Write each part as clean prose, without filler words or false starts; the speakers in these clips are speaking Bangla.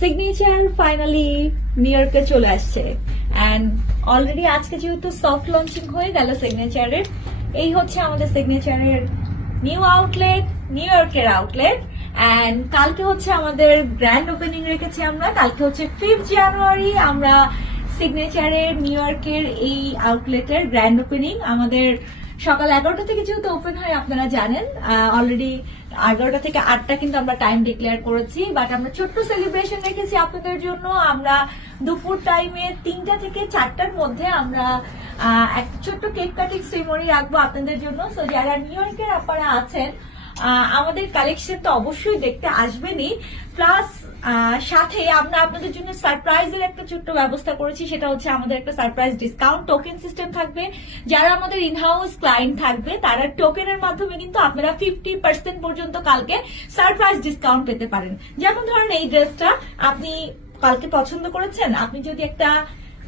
সিগনেচার ফাইনালি নিউ ইয়র্কে চলে আসছে এন্ড অলরেডি আজকে যেহেতু সফট লঞ্চিং হয়ে গেল সিগনেচারের, এই হচ্ছে আমাদের সিগনেচারের নিউ আউটলেট, নিউ ইয়র্কের আউটলেট। এন্ড কালকে হচ্ছে আমাদের গ্র্যান্ড ওপেনিং রেখেছি আমরা। কালকে হচ্ছে 5 জানুয়ারি আমরা সিগনেচারের নিউ ইয়র্কের এই আউটলেটের গ্র্যান্ড ওপেনিং। আমাদের সকাল 11টা থেকে যেহেতু ওপেন হয় আপনারা জানেন, অলরেডি 11টা থেকে 8টা কিন্তু আমরা টাইম ডিক্লেয়ার করেছি, বাট আমরা ছোট্ট সেলিব্রেশন রেখেছি আপনাদের জন্য। আমরা দুপুর টাইমে 3টা থেকে 4টার মধ্যে আমরা একটা ছোট্ট কেক কাটিং সেরিমনি রাখবো আপনাদের জন্য। সো যারা নিউ ইয়র্কের আপনারা আছেন, আমাদের কালেকশন তো অবশ্যই দেখতে আসবেনই, প্লাস সাথে আমরা আপনাদের জন্য সারপ্রাইজের একটা ছোট্ট ব্যবস্থা করেছি। সেটা হচ্ছে আমাদের একটা সারপ্রাইজ ডিসকাউন্ট টোকেন সিস্টেম থাকবে। যারা আমাদের ইনহাউস ক্লায়েন্ট থাকবে তারা টোকেনের মাধ্যমে কিন্তু আপনারা 50% পর্যন্ত কালকে সারপ্রাইজ ডিসকাউন্ট পেতে পারেন। যেমন ধরেন এই ড্রেসটা আপনি কালকে পছন্দ করেছেন, আপনি যদি একটা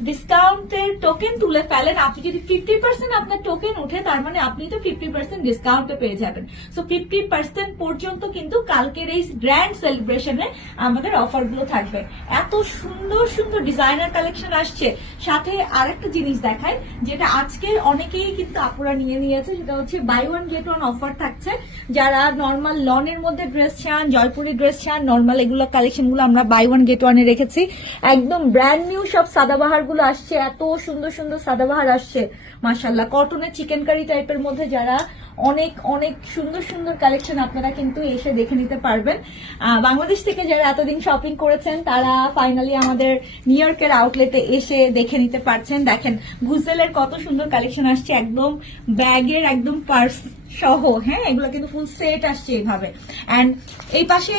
ডিসকাউন্টের টোকেন তুলে ফেলেন, আপনি যদি 50% আপনার টোকেন উঠে, তার মানে আপনি তো 50% ডিসকাউন্টে পেয়ে যাবেন। সো 50% পর্যন্ত কিন্তু কালকের এই গ্র্যান্ড সেলিব্রেশনে আমাদের অফার গুলো থাকবে। এত সুন্দর সুন্দর ডিজাইনার কালেকশন আসছে। সাথে আরেকটা জিনিস দেখায়, যেটা আজকে অনেকেই কিন্তু আপুরা নিয়ে নিয়েছে, সেটা হচ্ছে buy one get one offer থাকছে। যারা নর্মাল লনের মধ্যে ড্রেস চান, জয়পুরি ড্রেস চান, নর্মাল এগুলো কালেকশন গুলো আমরা বাই ওয়ান গেট ওয়ানে রেখেছি। একদম ব্র্যান্ড নিউ সব সাদাবাহার গুলো আসছে, এত সুন্দর সুন্দর সাদাবাহার আসছে মাশাআল্লাহ। কটনের চিকেন কারি টাইপের মধ্যে যারা অনেক অনেক সুন্দর সুন্দর কালেকশন আপনারা কিন্তু এসে দেখে নিতে পারবেন। বাংলাদেশ থেকে যারা এতদিন শপিং করেছেন তারা ফাইনালি আমাদের নিউ ইয়র্কের আউটলেটে এসে দেখে নিতে পারছেন। দেখেন গুজেলের কত সুন্দর কালেকশন আসছে, একদম ব্যাগের একদম পার্স সহ। হ্যাঁ, এগুলো কিন্তু ফুল সেট আসছে এইভাবে। এন্ড এই পাশে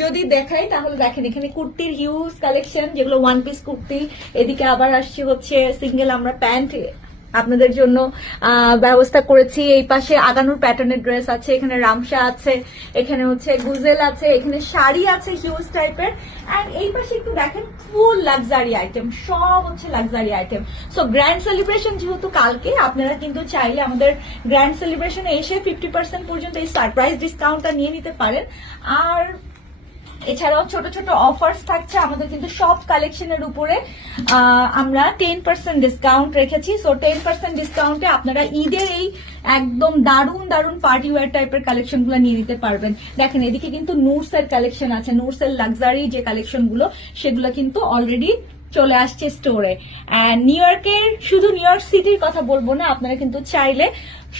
যদি দেখাই তাহলে দেখেন এখানে কুর্তির হিউজ কালেকশন, যেগুলো ওয়ান পিস কুর্তি। এদিকে আবার আসছে হচ্ছে সিঙ্গেল আমরা প্যান্ট আপনাদের জন্য ব্যবস্থা করেছি। এই পাশে আগানোর প্যাটার্নের ড্রেস আছে, এখানে রামসা আছে, এখানে হচ্ছে গুজেল আছে, এখানে শাড়ি আছে হিউজ টাইপের। এন্ড এই পাশে একটু দেখেন ফুল লাক্সারি আইটেম, সব হচ্ছে luxury item. So grand celebration যেহেতু কালকে, আপনারা কিন্তু চাইলে আমাদের গ্র্যান্ড সেলিব্রেশনে এসে 50% পর্যন্ত এই সারপ্রাইজ ডিসকাউন্টটা নিয়ে নিতে পারেন। আর এছাড়াও ছোট ছোট অফার্স থাকছে আমাদের কিন্তু সব কালেকশনের উপরে। আমরা 10% ডিসকাউন্ট রেখেছি। সো 10% ডিসকাউন্টে আপনারা ঈদের এই একদম দারুণ দারুণ পার্টি ওয়্যার টাইপের কালেকশন গুলো নিয়ে নিতে পারবেন। দেখেন এদিকে কিন্তু নুরসের কালেকশন আছে, নুরসের লাক্সারি যে কালেকশন গুলো সেগুলো কিন্তু অলরেডি চলে আসছে স্টোরে। নিউ ইয়র্কের শুধু নিউ ইয়র্ক সিটির কথা বলবো না, আপনারা কিন্তু চাইলে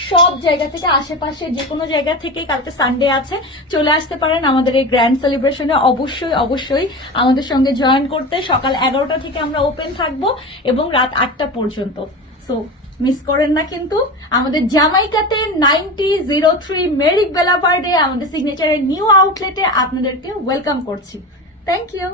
সব জায়গা থেকে, আশেপাশে যে কোনো জায়গা থেকে কালকে সানডে আছে, চলে আসতে পারেন আমাদের এই গ্র্যান্ড সেলিব্রেশনে। অবশ্যই অবশ্যই আমাদের সঙ্গে জয়েন করতে। সকাল 11টা থেকে আমরা ওপেন থাকবো এবং রাত 8টা পর্যন্ত। সো মিস করেন না কিন্তু। আমাদের জামাইকাতে 9003 মেরিক বেলা পার ডে আমাদের সিগনেচারের নিউ আউটলেটে আপনাদেরকে ওয়েলকাম করছি। Thank you.